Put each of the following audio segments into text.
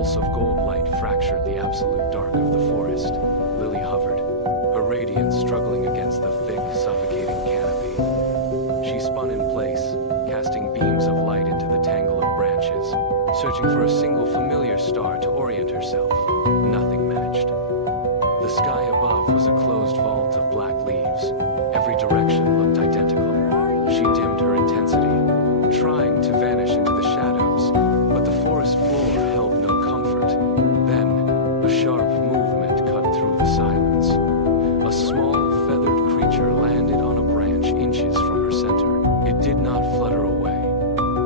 pulse of gold light fractured the absolute dark of the forest. Lily hovered, her radiance struggling against the thick, suffocating canopy. She spun in place, casting beams of light into the tangle of branches, searching for a single familiar star to orient herself. Nothing matched. The sky above was a closed vault of black leaves. Every direction looked identical. She dimmed her intensity, trying to vanish into the shadows, but the forest floor held no comfort. Then, a sharp movement cut through the silence. A small, feathered creature landed on a branch inches from her center. It did not flutter away.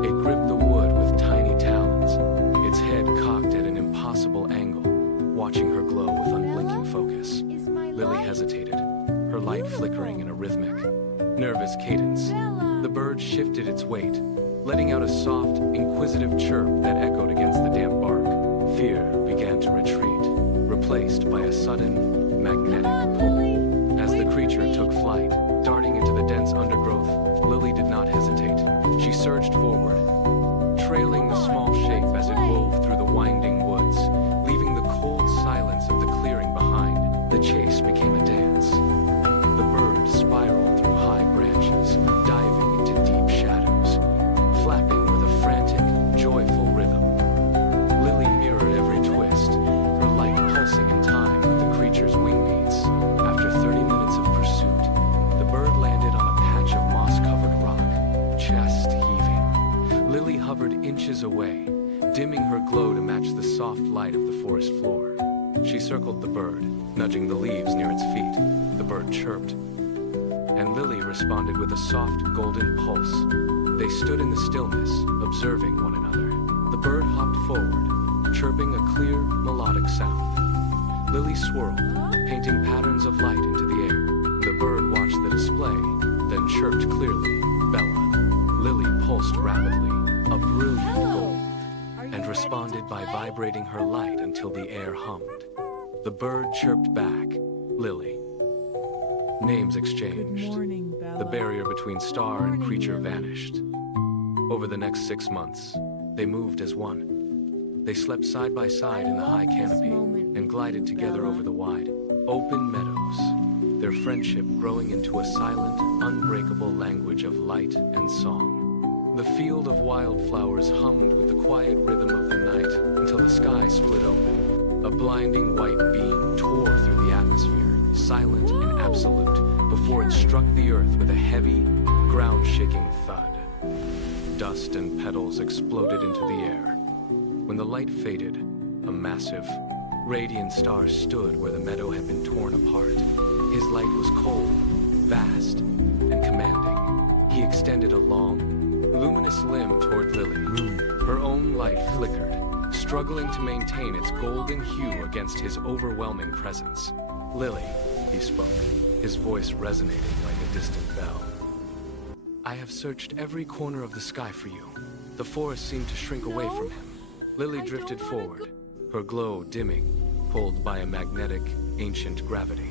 It gripped the wood with tiny talons, its head cocked at an impossible angle, watching her glow with unblinking focus. Lily hesitated, her light flickering in a rhythmic, nervous cadence. The bird shifted its weight, letting out a soft, inquisitive chirp that echoed against the damp bark. Fear began to retreat, replaced by a sudden, magnetic pull. As the creature took flight, darting into the dense undergrowth, Lily did not hesitate. She surged forward, trailing the small shape as it wove through the winding woods, leaving the cold silence of the clearing behind. The chase became a dance. The bird spiraled through high branches, diving into deep shadows, flapping with a frantic, joyful rhythm. Lily mirrored every twist, her light pulsing in time with the creature's wing beats. After 30 minutes of pursuit, the bird landed on a patch of moss-covered rock, chest heaving. Lily hovered inches away, dimming her glow to match the soft light of the forest floor. She circled the bird, nudging the leaves near its feet. The bird chirped, and Lily responded with a soft, golden pulse. They stood in the stillness, observing one another. The bird hopped forward, chirping a clear, melodic sound. Lily swirled, painting patterns of light into the air. The bird watched the display, then chirped clearly, "Bella." Lily pulsed rapidly, a brilliant gold, and responded by vibrating her light until the air hummed. The bird chirped back, "Lily." Names exchanged. The barrier between star and creature vanished. Over the next 6 months, they moved as one. They slept side by side in the high canopy and glided together over the wide, open meadows, their friendship growing into a silent, unbreakable language of light and song. The field of wildflowers hummed with the quiet rhythm of the night until the sky split open. A blinding white beam tore through the atmosphere, silent and absolute, before it struck the earth with a heavy, ground-shaking thud. Dust and petals exploded into the air. When the light faded, a massive, radiant star stood where the meadow had been torn apart. His light was cold, vast, and commanding. He extended a long, luminous limb toward Lily. Her own light flickered, struggling to maintain its golden hue against his overwhelming presence. "Lily," he spoke, his voice resonating like a distant bell. "I have searched every corner of the sky for you." The forest seemed to shrink away from him. Lily drifted forward, her glow dimming, pulled by a magnetic, ancient gravity.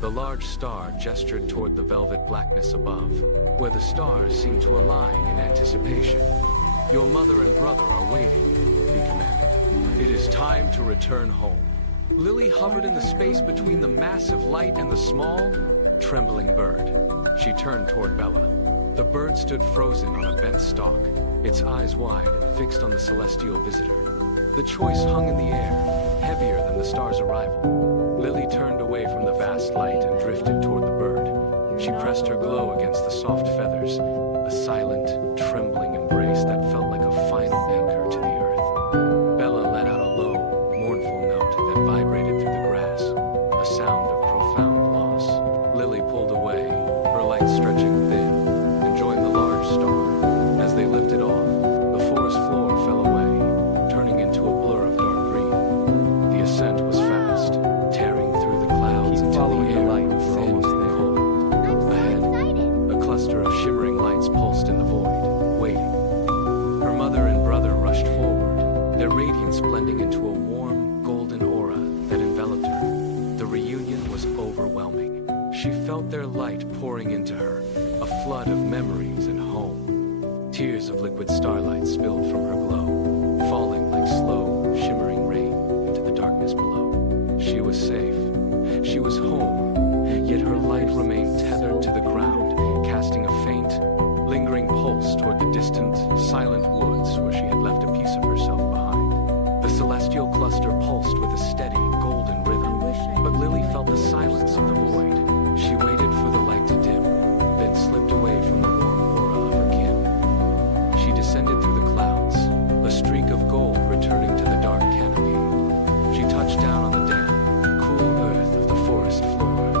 The large star gestured toward the velvet blackness above, where the stars seemed to align in anticipation. "Your mother and brother are waiting," he commanded. "It is time to return home." Lily hovered in the space between the massive light and the small, trembling bird. She turned toward Bella. The bird stood frozen on a bent stalk, its eyes wide and fixed on the celestial visitor. The choice hung in the air, heavier than the star's arrival. Lily turned away from the vast light and drifted toward the bird. She pressed her glow against the soft feathers, a silent, trembling embrace that felt like a final anchor to the earth. Bella let out a low, mournful note that vibrated through the grass, a sound of profound loss. Lily pulled away, her light stretching thin, and joined the large star. As they lifted off, the forest floor fell away, turning into a blur of dark green. The ascent was fast, tearing through the clouds until the air grew thin and cold. Ahead, a cluster of shimmering lights pulsed in the void, waiting. Her mother and brother rushed forward, their radiance blending into a warm, golden aura that enveloped her. The reunion was overwhelming. She felt their light pouring into her, a flood of memories and home. Tears of liquid starlight spilled from her glow, falling like slow, shimmering felt the silence of the void. She waited for the light to dim, then slipped away from the warm aura of her kin. She descended through the clouds, a streak of gold returning to the dark canopy. She touched down on the damp, cool earth of the forest floor.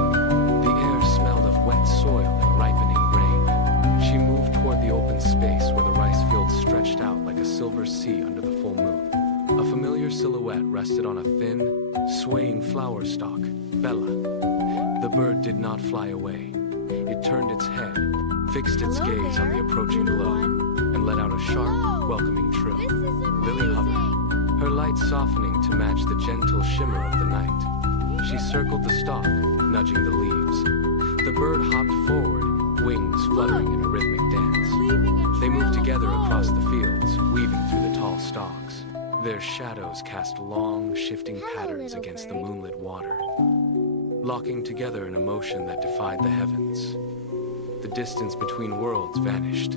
The air smelled of wet soil and ripening grain. She moved toward the open space where the rice field stretched out like a silver sea under the full moon. A familiar silhouette rested on a thin, swaying flower stalk, Bella. The bird did not fly away. It turned its head, fixed its Hello gaze there, on the approaching glow, everyone. and let out a sharp, Whoa, welcoming trill. This is Lily hovered, amazing. her light softening to match the gentle shimmer of the night. She circled the stalk, nudging the leaves. The bird hopped forward, wings fluttering in a rhythmic dance. Leaving a They moved trail together of across the gold. fields, weaving through the tall stalks. Their shadows cast long, shifting Hello, patterns little against the bird. moonlit water, locking together in a motion that defied the heavens. The distance between worlds vanished.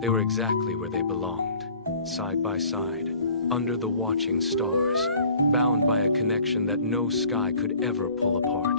They were exactly where they belonged, side by side, under the watching stars, bound by a connection that no sky could ever pull apart.